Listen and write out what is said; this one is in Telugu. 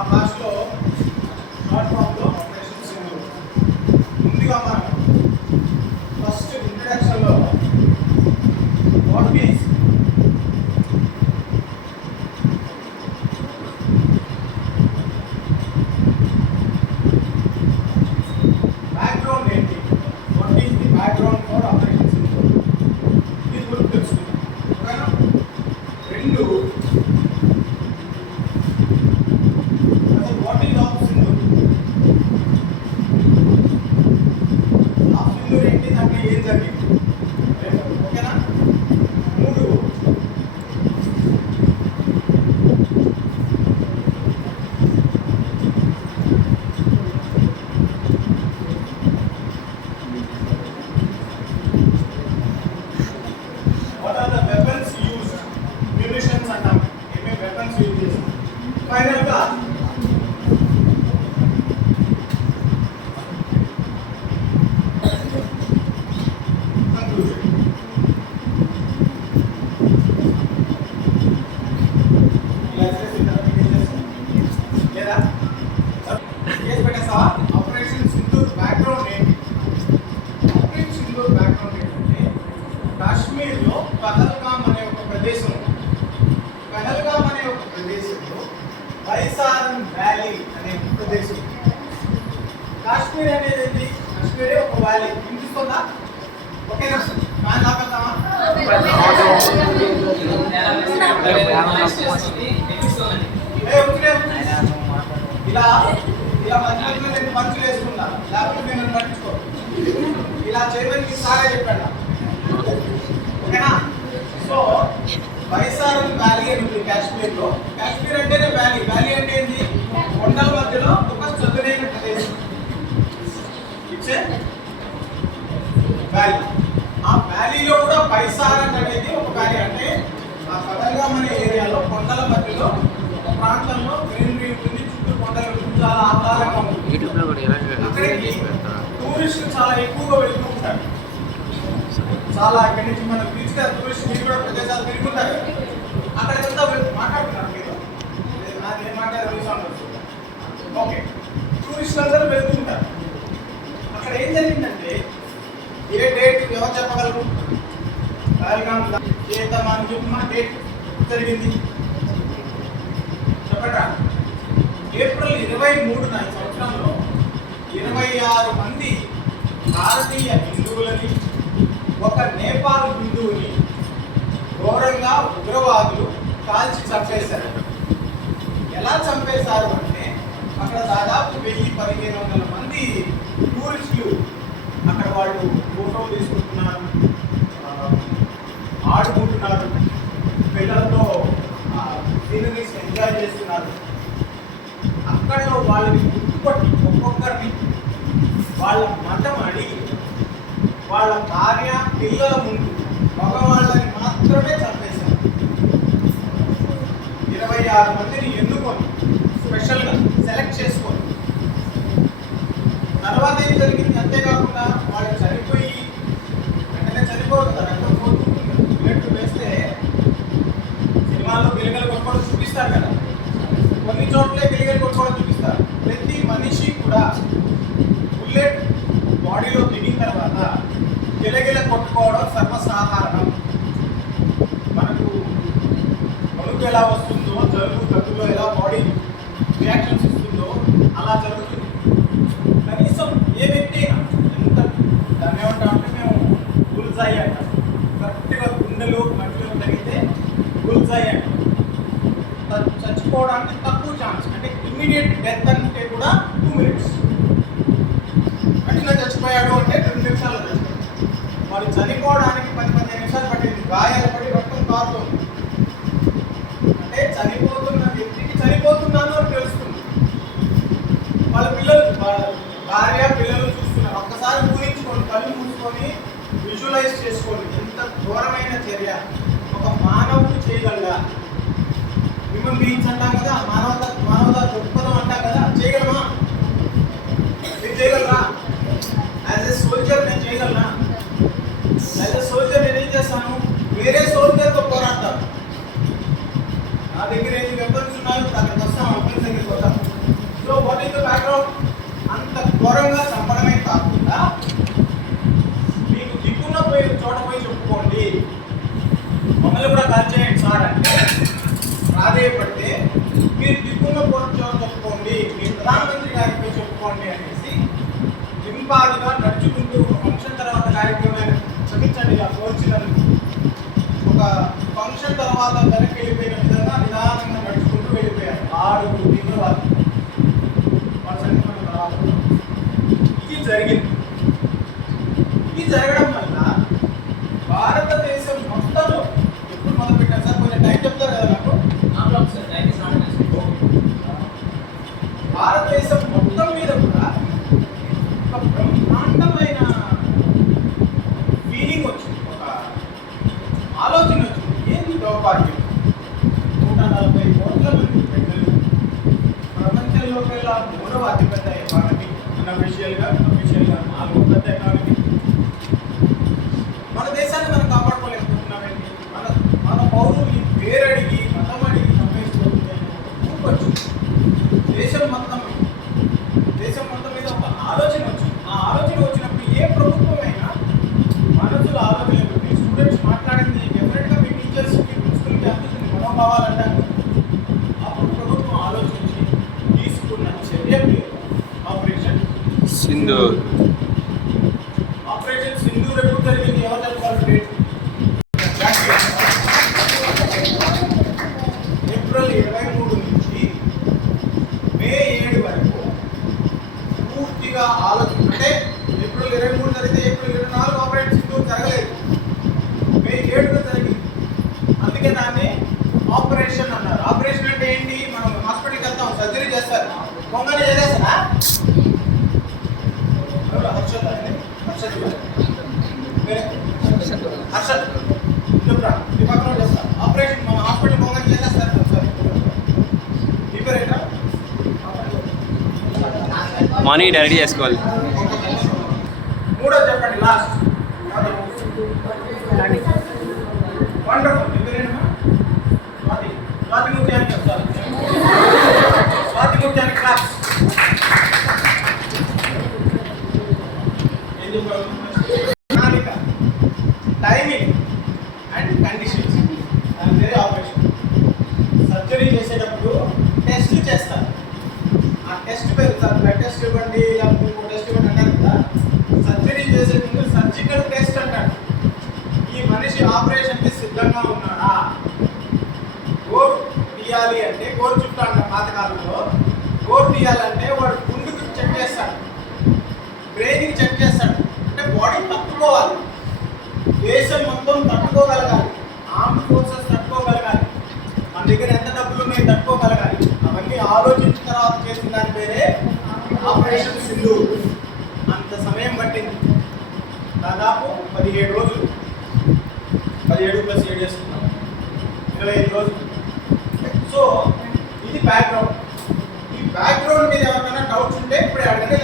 ఆ భాషలో షార్ట్ ఫామ్లో ఆపరేషన్ సింధూర్. ముందుగా మనం ఫస్ట్ ఇంట్రడక్షన్లో వాట్ ఈస్ బ్యాక్గ్రౌండ్ ఏంటి, what is the background for operation Sindoor ఇది గురించి తెలుసుకుందాం. ఓకేనా? రెండు what is of Sindoor, of Sindoor ఏంటి, దాంట్లో ఏం జరిగింది. ఓకేనా? మూడు what are the weapons used, munitions అంటాం, ఏమేమి weapons యూజ్ చేస్తాం. ఫైనల్ గా conclusion. ఇలా చేసి లేదా చేసి పెట్టేసావా? ఆపరేషన్ సింధూర్ బ్యాక్గ్రౌండ్ ఏంటి? ఆపరేషన్ సింధూర్ బ్యాక్గ్రౌండ్ ఏంటంటే కాశ్మీర్లో పహల్గామ్ అనే ఒక ప్రదేశం ఉంది. పహల్గామ్ అనే ఒక ప్రదేశంలో బైసారన్ వ్యాలీ అనే ఒక ప్రదేశం ఉంది. కాశ్మీర్ అనేది ఏంటి? కాశ్మీరే ఒక వ్యాలీ. వినిపిస్తుందా? ఓకేనా? ఫ్యాన్ ఆపేద్దామా? ఇలా ఇలా మధ్యలో రెండు పంచులు వేసుకున్నా, లేకపోతే నేను పట్టించుకో. ఇలా చేయడానికి సారే చెప్పాడు. ఓకేనా? సో బైసారన్ వ్యాలీ అని ఉంది కాశ్మీర్లో. కాశ్మీర్ అంటేనే వ్యాలీ. వ్యాలీ అంటే ఏంటి? కొండల మధ్యలో ఒక చదునైన ప్రదేశం. It's a valley. ఆ వ్యాలీలో కూడా బైసారన్ అనేది ఒక వ్యాలీ. అంటే ఆ పహల్గామ్ అనే ఏరియాలో కొండల మధ్యలో ఒక ప్రాంతంలో గ్రీనరీ ఉంటుంది, చుట్టూ కొండలు ఉంటుంది, చాలా ఆహ్లాదంగా ఉంటుంది. అక్కడికి టూరిస్టులు చాలా ఎక్కువగా వెళ్తూ ఉంటారు. చాలా ఇక్కడి నుంచి మనం బీచ్ కదా, టూరిస్ట్ మీరు కూడా ప్రదేశాలు తిరుగుతుంటారు. అక్కడికంతా మాట్లాడుతున్నారు మీరు, నాకు ఏం మాట్లాడారు? ఓకే, టూరిస్టులు అందరూ వెళ్తుంటారు. అక్కడ ఏం జరిగిందంటే, ఏ డేట్ ఎవరు చెప్పగలరు? పహల్గామ్ మనం చెప్పిన డేట్ జరిగింది చెప్పటా? ఏప్రిల్ 23న ఈ సంవత్సరంలో 26 మంది భారతీయ హిందువులని ఒక నేపాల్ హిందువుని ఘోరంగా ఉగ్రవాదులు కాల్చి చంపేశారు. ఎలా చంపేశారు అంటే, అక్కడ దాదాపు 1000-1500 మంది టూరిస్టులు అక్కడ వాళ్ళు ఫోటోలు తీసుకుంటున్నారు, ఆడుకుంటున్నారు, పిల్లలతో సీనరీస్ ఎంజాయ్ చేస్తున్నారు. అక్కడలో వాళ్ళని గుర్తుపట్టి ఒక్కొక్కరిని వాళ్ళ మతం అడిగి వాళ్ళ భార్య పిల్లల ముందు మగవాళ్ళని మాత్రమే చంపేశారు. 26 మందిని ఎన్నుకొని స్పెషల్గా సెలెక్ట్ చేసుకొని తర్వాత ఏం జరిగింది? అంతేకాకుండా వాళ్ళు చనిపోయి వెంటనే చనిపోరు కదా, రక్తం పోతుంది. బుల్లెట్ వేస్తే సినిమాల్లో గిలిగలు కొట్టుకోవడం చూపిస్తారు కదా, కొన్ని చోట్లే గిలిగలు కొట్టుకోవడం చూపిస్తారు. ప్రతి మనిషి కూడా బుల్లెట్ బాడీలో దిగిన తర్వాత గిలగిల కొట్టుకోవడం సర్వసాధారణం. మనకు వణుకు ఎలా వస్తుందో, జలుబు దగ్గులో ఎలా బాడీ రియాక్షన్స్ ఇస్తుందో అలా జరుగుతుంది. కనీసం ఏ వ్యక్తి ఎంత దాన్ని ఏమంటామంటే మేము గుల్జాయి అంటాం. కరెక్ట్గా గుండెలు మట్టిలో తగిలితే గుల్జాయి అంటాం. చచ్చిపోవడానికి తక్కువ ఛాన్స్, అంటే ఇమ్మీడియట్ డెత్ అంటే కూడా 2 minutes. వెంటనే చచ్చిపోయాడు అంటే 2 నిమిషాల్లో చచ్చిపోయాడు. వాడు చనిపోవడానికి 10-15 నిమిషాలు పట్టింది. గాయాలు పడి రక్తం కారుతుంది. అంటే చనిపోతున్న వ్యక్తికి చనిపోతున్నాను అని తెలుస్తుంది. వాళ్ళ పిల్లలు, భార్య పిల్లలు చూస్తున్నారు. ఒక్కసారి ఊహించుకోండి, కళ్ళు మూసుకొని విజువలైజ్ చేసుకోండి. ఎంత ఘోరమైన చర్య ఒక మానవుడు చేయగలరా? హ్యూమన్ బీయింగ్స్ అంటాం కదా, మానవత దృక్పథం అంటాం కదా, చేయగలమా? మీరు చేయగలరా? యాజ్ ఎ సోల్జర్ నేను చేయగలనా? యాజ్ ఎ సోల్జర్ నేను ఏం చేస్తాను? వేరే సోల్జర్తో పోరాడతాను. నా దగ్గర ఎన్ని వెపన్స్ ఉన్నాయో అక్కడికి వస్తాం, వెపన్స్ దగ్గరికి వస్తాం. ఘోరంగా చంపడమే కాకుండా మీకు దిక్కున్న పోయి చోట పోయి చెప్పుకోండి, మమ్మల్ని కూడా కాల్ చేయండి సార్ అంటే ప్రాధేయపడితే మీరు దిక్కున్న పోయి చోట చెప్పుకోండి, మీ ప్రధానమంత్రి గారికి పోయి చెప్పుకోండి అనేసి లింపాదిగా నడుచుకుంటూ ఫంక్షన్ తర్వాత కార్యక్రమాన్ని క్షమించండి ఇలా కోర్చినందుకు ఒక ఫంక్షన్ తర్వాత వెనక్కి వెళ్ళిపోయిన విధంగా నిదానంగా నడుచుకుంటూ వెళ్ళిపోయారు 6 తీవ్రవాదులు. ఇది జరిగింది. ఇది జరగడం వల్ల భారతదేశం మొత్తంలో ఎప్పుడు మొదలు పెట్టారు సార్? కొంచెం టైం చెప్తారు కదా నాకు. భారతదేశం మొత్తం మీద కూడా ఒక బ్రహ్మాండమైన ఫీలింగ్ వచ్చింది, ఒక ఆలోచన వచ్చింది. ఏంది దౌర్భాగ్యం? 140 కోట్ల మంది ప్రజలు ప్రపంచంలో కల్లా 3వ అతిపెద్ద ఎకానమీ, అఫీషియల్గా 4వ పెద్ద ఎకానమీ. మన దేశాన్ని మనం కాపాడుకోలేకపోతున్నామండి. మన పౌరులు ఈ పేరడిగి మతం అడిగి సంపేసుకోవచ్చు. దేశం మొత్తం మీద ఒక ఆలోచన వచ్చింది. ఆ ఆలోచన వచ్చినప్పుడు ఏ ప్రభుత్వమైనా మనసులో ఆలోచన ఉంటుంది. స్టూడెంట్స్ మాట్లాడింది డెఫినెట్గా మీ టీచర్స్కి ప్రిన్సిపల్కి అందుతుంది, మనోభావాలంటారు. అప్పుడు ప్రభుత్వం ఆలోచించి తీసుకున్న చర్య ఆపరేషన్ సింధూర్. ఆపరేషన్ సింధూర్ ఎప్పుడు జరిగింది? ఎవరు చెప్పాలి? ఏప్రిల్ 23 నుంచి మే 7 వరకు పూర్తిగా ఆలోచన. అంటే ఏప్రిల్ 23 జరిగితే ఏప్రిల్ 24 ఆపరేషన్ సింధూర్ జరగలేదు, మే 7 జరిగింది. అందుకే దాన్ని ఆపరేషన్ అన్నారు. ఆపరేషన్ అంటే ఏంటి? మనం హాస్పిటల్కి వెళ్తాం, సర్జరీ చేస్తారు, పొంగని చేసేస్తారా? హర్షద్ చెప్తా ఈ పక్కన చేస్తా. ఆపరేషన్ మన హాస్పిటల్ పొంగని చేసేస్తారు సార్. రిపేరేటా మార్నింగ్ డైరెక్ట్ చేసుకోవాలి. 3వ చెప్పండి లాస్ట్. వండర్ఫుల్. రిపేరేటా స్వాతి ముఖ్యానికి చెప్తారు. స్వాతి ముఖ్యానికి క్లాస్. ప్రణాళిక, టైమింగ్ అండ్ కండిషన్స్. దాని పేరే ఆపరేషన్. సర్జరీ చేసేటప్పుడు టెస్ట్లు చేస్తారు. ఆ టెస్ట్ పేరు సార్ బ్లడ్ టెస్ట్ ఇవ్వండి, ఇంకో టెస్ట్ ఇవ్వండి అంటారు కదా. సర్జరీ చేసే ముందు సర్జికల్ టెస్ట్ అంటారు. ఈ మనిషి ఆపరేషన్కి సిద్ధంగా ఉన్నాడా? గోరు తీయాలి అంటే గోరు చుట్టూ అంటారు పాతకాలంలో. గోరు తీయాలంటే వాడు గుండుకు చెక్ చేస్తాడు, బ్రెయిన్కి చెక్ చేస్తాడు. అంటే బాడీ తట్టుకోవాలి, దేశం మొత్తం తట్టుకోగలగాలి, ఆర్మ్డ్ ఫోర్సెస్ తట్టుకోగలగాలి, మన దగ్గర ఎంత డబ్బులు ఉన్నాయి తట్టుకోగలగాలి. అవన్నీ ఆలోచించిన తర్వాత చేసిన దాని పేరే ఆపరేషన్ సింధూర్. అంత సమయం పట్టింది, దాదాపు 17 రోజులు. 17 + 7 చేస్తున్నాం, 25 రోజులు. సో ఇది బ్యాక్గ్రౌండ్. ఈ బ్యాక్గ్రౌండ్ మీద ఎవరికైనా డౌట్స్ ఉంటే ఇప్పుడు అడగండి.